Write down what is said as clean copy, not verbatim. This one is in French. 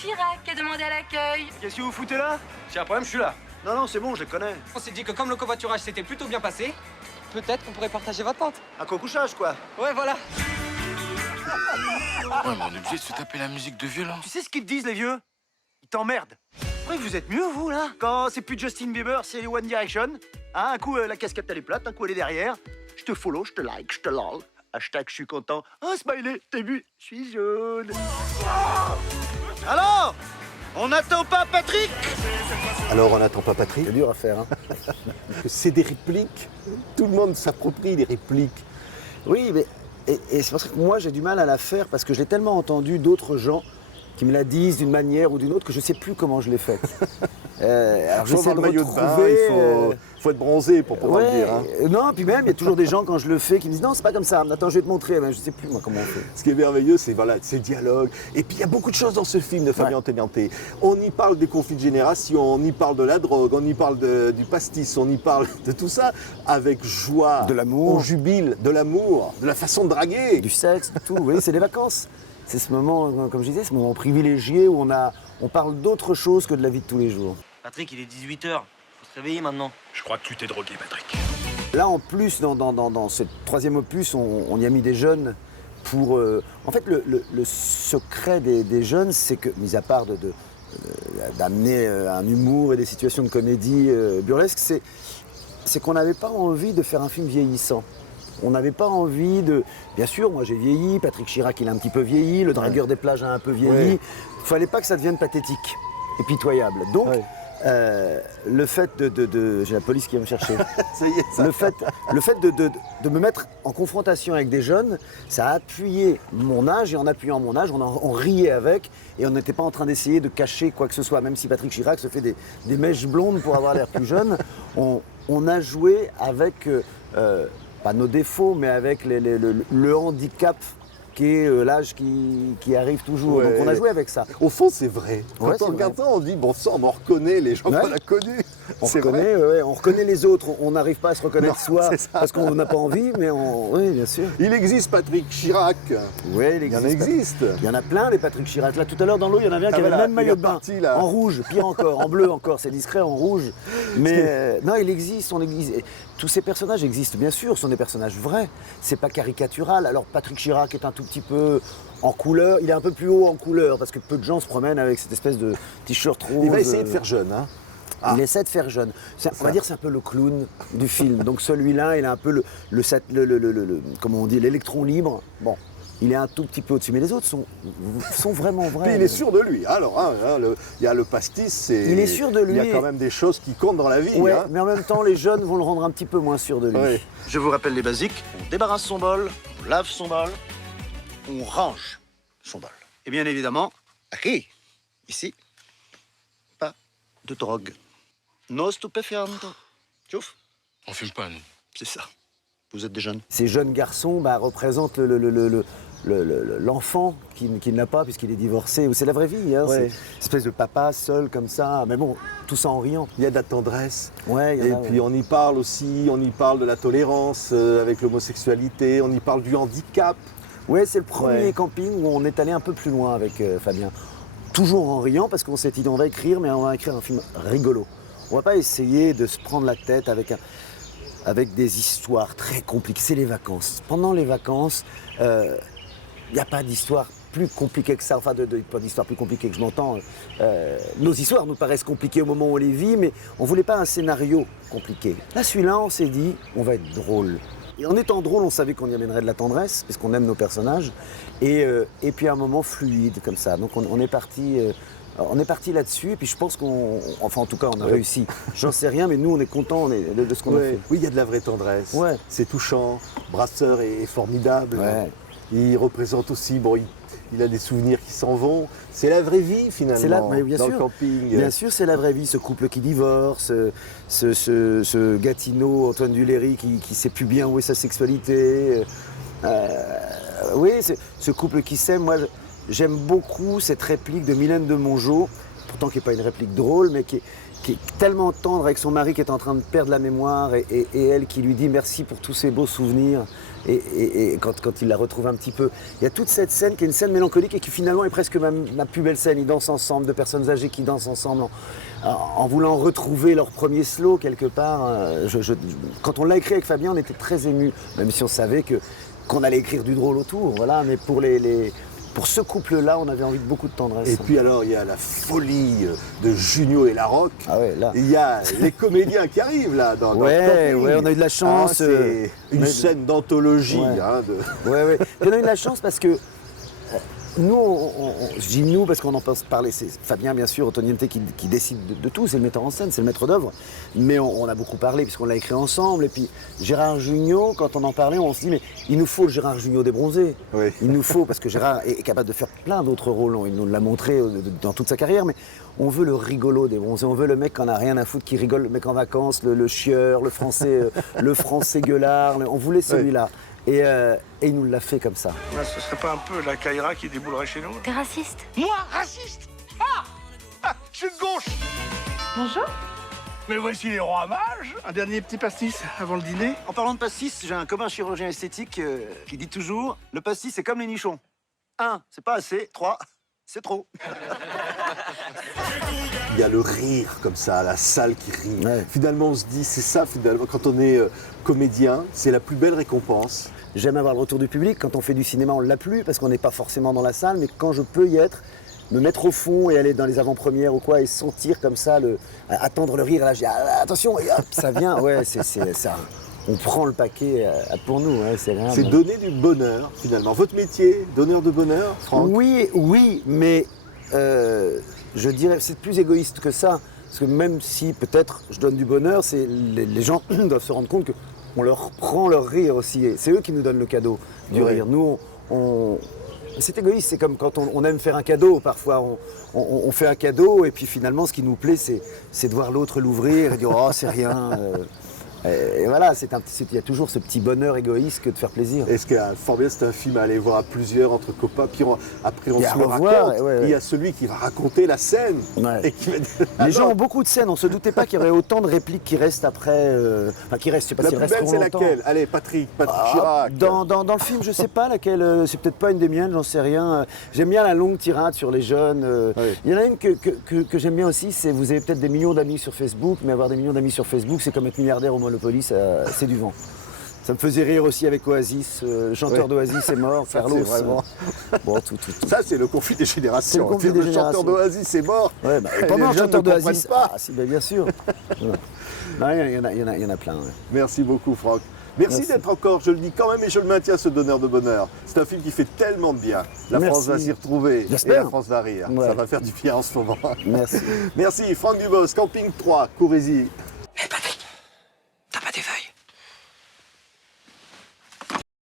Chirac qui a demandé à l'accueil. Qu'est-ce que vous foutez là? J'ai un problème, je suis là. Non, c'est bon, je les connais. On s'est dit que comme le covoiturage s'était plutôt bien passé, peut-être qu'on pourrait partager votre tente. Un co-couchage, quoi. Ouais, voilà. Ouais, mais on est obligé de se taper la musique de violon. Tu sais ce qu'ils te disent, les vieux? Ils t'emmerdent. Ouais, vous êtes mieux, vous, là? Quand c'est plus Justin Bieber, c'est One Direction. Hein, un coup, la casquette, elle est plate, un coup, elle est derrière. Je te follow, je te like, je te lol. Hashtag, je suis content. Oh, smiley, t'as vu? Je suis jaune. Alors? On n'attend pas Patrick? Alors on n'attend pas Patrick. C'est dur à faire, hein. C'est des répliques. Tout le monde s'approprie les répliques. Oui, mais et c'est pour ça que moi j'ai du mal à la faire parce que je l'ai tellement entendu d'autres gens qui me la disent d'une manière ou d'une autre que je ne sais plus comment je l'ai faite. Alors Il faut j'essaie avoir le de maillot de bain, retrouver. il faut être bronzé pour pouvoir le dire. Hein. Non, puis même il y a toujours des gens quand je le fais qui me disent non c'est pas comme ça. Attends je vais te montrer. Ben, je ne sais plus moi comment on fait. Ce qui est merveilleux, c'est voilà, ces dialogues. Et puis il y a beaucoup de choses dans ce film de Fabien Antoniante. On y parle des conflits de génération, on y parle de la drogue, on y parle du pastis, on y parle de tout ça avec joie. De l'amour. On jubile, de l'amour, de la façon de draguer. Du sexe, de tout. Oui, c'est les vacances. C'est ce moment, comme je disais, ce moment privilégié où on parle d'autre chose que de la vie de tous les jours. Patrick, il est 18h. Faut se réveiller maintenant. Je crois que tu t'es drogué, Patrick. Là, en plus, dans ce troisième opus, on y a mis des jeunes pour... En fait, le secret des jeunes, c'est que, mis à part d'amener un humour et des situations de comédie burlesque, c'est qu'on n'avait pas envie de faire un film vieillissant. On n'avait pas envie de... Bien sûr, moi j'ai vieilli, Patrick Chirac il a un petit peu vieilli, le dragueur des plages a un peu vieilli. Il fallait pas que ça devienne pathétique et pitoyable. Donc, le fait de... J'ai la police qui va me chercher. Ça y est, ça. Le fait de me mettre en confrontation avec des jeunes, ça a appuyé mon âge, et en appuyant mon âge, on riait avec, et on n'était pas en train d'essayer de cacher quoi que ce soit. Même si Patrick Chirac se fait des mèches blondes pour avoir l'air plus jeune, on a joué avec... pas nos défauts, mais avec le handicap qui est l'âge qui arrive toujours. Ouais. Donc on a joué avec ça. Au fond, c'est vrai. Quand Ouais, on c'est regarde vrai. ça, on dit, bon sang, on reconnaît les gens Ouais. qu'on a connus. On C'est reconnaît, vrai. on reconnaît les autres. On n'arrive pas à se reconnaître Non, soi c'est ça. parce qu'on n'a pas envie, mais oui, bien sûr. Il existe Patrick Chirac. Oui, Il en existe. Il y en a plein, des Patrick Chirac. Là, tout à l'heure, dans l'eau, il y en avait un qui avait voilà, le même maillot il est de bain. reparti, là. En rouge, pire encore, en bleu encore. C'est discret, en rouge. Mais non, il existe, on existe. Et tous ces personnages existent, bien sûr. Ce sont des personnages vrais. C'est pas caricatural. Alors, Patrick Chirac est un tout petit peu en couleur. Il est un peu plus haut en couleur parce que peu de gens se promènent avec cette espèce de t-shirt rose. Il va essayer de faire jeune. Hein. Il essaie de faire jeune. On va dire c'est un peu le clown du film. Donc celui-là, il a un peu comment on dit, l'électron libre. Bon, il est un tout petit peu au-dessus, mais les autres sont vraiment vrais. Puis il est sûr de lui. Alors, il y a le pastis. Il est sûr de lui. Il y a quand même des choses qui comptent dans la vie. Ouais, hein. mais en même temps, les jeunes vont le rendre un petit peu moins sûr de lui. Ouais. Je vous rappelle les basiques. On débarrasse son bol, on lave son bol, on range son bol. Et bien évidemment, ici, pas de drogue. No stupéfiante. Tchouf, On fume pas, nous. c'est ça. Vous êtes des jeunes. Ces jeunes garçons représentent l'enfant qui ne l'a pas puisqu'il est divorcé. C'est la vraie vie, hein. Ouais. C'est une espèce de papa seul comme ça. Mais bon, tout ça en riant. Il y a de la tendresse. Ouais, il y Et en a, puis on y parle aussi, on y parle de la tolérance avec l'homosexualité, on y parle du handicap. Oui, c'est le premier Ouais. camping où on est allé un peu plus loin avec Fabien. Toujours en riant parce qu'on s'est dit on va écrire, mais on va écrire un film rigolo. On va pas essayer de se prendre la tête avec des histoires très compliquées. C'est les vacances. Pendant les vacances, il n'y a pas d'histoire plus compliquée que ça. Enfin, pas d'histoire plus compliquée que je m'entends. Nos histoires nous paraissent compliquées au moment où on les vit, mais on voulait pas un scénario compliqué. Là, celui-là, on s'est dit on va être drôle. Et en étant drôle, on savait qu'on y amènerait de la tendresse, parce qu'on aime nos personnages, et puis un moment fluide comme ça. Donc on est parti là-dessus, et puis je pense enfin en tout cas on a réussi. J'en sais rien, mais nous on est contents de ce qu'on a fait. Oui, il y a de la vraie tendresse. Ouais. C'est touchant. Brasseur est formidable. Ouais. Il représente aussi, il a des souvenirs qui s'en vont. C'est la vraie vie finalement. Mais bien dans sûr. le camping. Bien sûr, c'est la vraie vie. Ce couple qui divorce, ce Gatineau, Antoine Duléry qui ne sait plus bien où est sa sexualité. Oui, ce couple qui s'aime. Moi, j'aime beaucoup cette réplique de Mylène de Mongeau, pourtant qui n'est pas une réplique drôle, mais qui est tellement tendre avec son mari qui est en train de perdre la mémoire et elle qui lui dit merci pour tous ces beaux souvenirs. et quand il la retrouve un petit peu. Il y a toute cette scène qui est une scène mélancolique et qui finalement est presque ma plus belle scène. Ils dansent ensemble, deux personnes âgées qui dansent ensemble en voulant retrouver leur premier slow quelque part. Quand on l'a écrit avec Fabien, on était très émus, même si on savait qu'on allait écrire du drôle autour, voilà, mais pour ce couple-là, on avait envie de beaucoup de tendresse. Et puis alors, il y a la folie de Junio et Larocque. Ah ouais, là. Il y a les comédiens qui arrivent là dans le Ouais, camping. ouais, on a eu de la chance. C'est une scène d'anthologie. Ouais. Hein, Ouais. Puis on a eu de la chance parce que nous, je dis nous parce qu'on en pense parler, c'est Fabien bien sûr, Antoniente qui décide de tout, c'est le metteur en scène, c'est le maître d'œuvre, mais on a beaucoup parlé puisqu'on l'a écrit ensemble, et puis Gérard Jugnot, quand on en parlait, on se dit mais il nous faut le Gérard Jugnot des bronzés, Oui. il nous faut, parce que Gérard est capable de faire plein d'autres rôles, il nous l'a montré dans toute sa carrière, mais on veut le rigolo des bronzés, on veut le mec qui en a rien à foutre, qui rigole, le mec en vacances, le chieur, le français gueulard, on voulait celui-là. Et il nous l'a fait comme ça. Là, ce serait pas un peu la Kaira qui déboulerait chez nous? T'es raciste? Moi, raciste? Je suis de gauche. Bonjour. Mais voici les rois mages. Un dernier petit pastis avant le dîner. En parlant de pastis, j'ai un commun chirurgien esthétique qui dit toujours le pastis, c'est comme les nichons. 1, c'est pas assez. 3, c'est trop. Il y a le rire comme ça, la salle qui rit. Ouais. Finalement, on se dit, c'est ça finalement, quand on est comédien, c'est la plus belle récompense. J'aime avoir le retour du public. Quand on fait du cinéma, on l'a plus parce qu'on n'est pas forcément dans la salle. Mais quand je peux y être, me mettre au fond et aller dans les avant-premières ou quoi et sentir comme ça, attendre le rire. Là, je dis attention, et hop, ça vient. Ouais, c'est ça. On prend le paquet pour nous. Ouais, c'est rien. C'est donner du bonheur finalement. Votre métier, donneur de bonheur, Franck? Oui, mais je dirais c'est plus égoïste que ça. Parce que même si peut-être je donne du bonheur, les gens doivent se rendre compte qu'on leur prend leur rire aussi. Et c'est eux qui nous donnent le cadeau du Oui. rire. Nous, c'est égoïste. C'est comme quand on aime faire un cadeau. Parfois, on fait un cadeau et puis finalement, ce qui nous plaît, c'est de voir l'autre l'ouvrir et dire « Oh, c'est rien ». Et voilà, il y a toujours ce petit bonheur égoïste que de faire plaisir. Est-ce que Fort bien, c'est un film à aller voir à plusieurs entre copains, puis après on Et à se le revoir, raconte. ouais. Il y a celui qui va raconter la scène. Ouais. Et qui va dire, Les gens ont beaucoup de scènes, on se doutait pas qu'il y aurait autant de répliques qui restent après. Enfin, qui restent, je sais pas la s'ils plus belle, resteront c'est longtemps. laquelle? Allez, Patrick Ah, Chirac. dans le film, je sais pas laquelle, c'est peut-être pas une des miennes, j'en sais rien. J'aime bien la longue tirade sur les jeunes. Oui. Il y en a une que j'aime bien aussi, c'est vous avez peut-être des millions d'amis sur Facebook, mais avoir des millions d'amis sur Facebook, c'est comme être milliardaire au Monopoly, c'est du vent. Ça me faisait rire aussi avec Oasis, le chanteur Oui. d'Oasis est mort, Ça, Carlos. c'est vraiment- Bon, tout. Ça, c'est le conflit des générations. C'est le conflit des chanteur générations. d'Oasis est mort. Ouais, bah, Les pendant un jeunes chanteur ne comprennent d'Oasis, pas. ah, si, bah, bien sûr. Ouais. Non, il y en a plein. Ouais. Merci beaucoup, Franck. Merci d'être encore, je le dis quand même et je le maintiens, ce donneur de bonheur. C'est un film qui fait tellement de bien. La Merci. France va s'y retrouver et J'espère. la France va rire. Ouais. Ça va faire du bien en ce moment. Merci. Merci, Franck Dubos, Camping 3, Courez-y.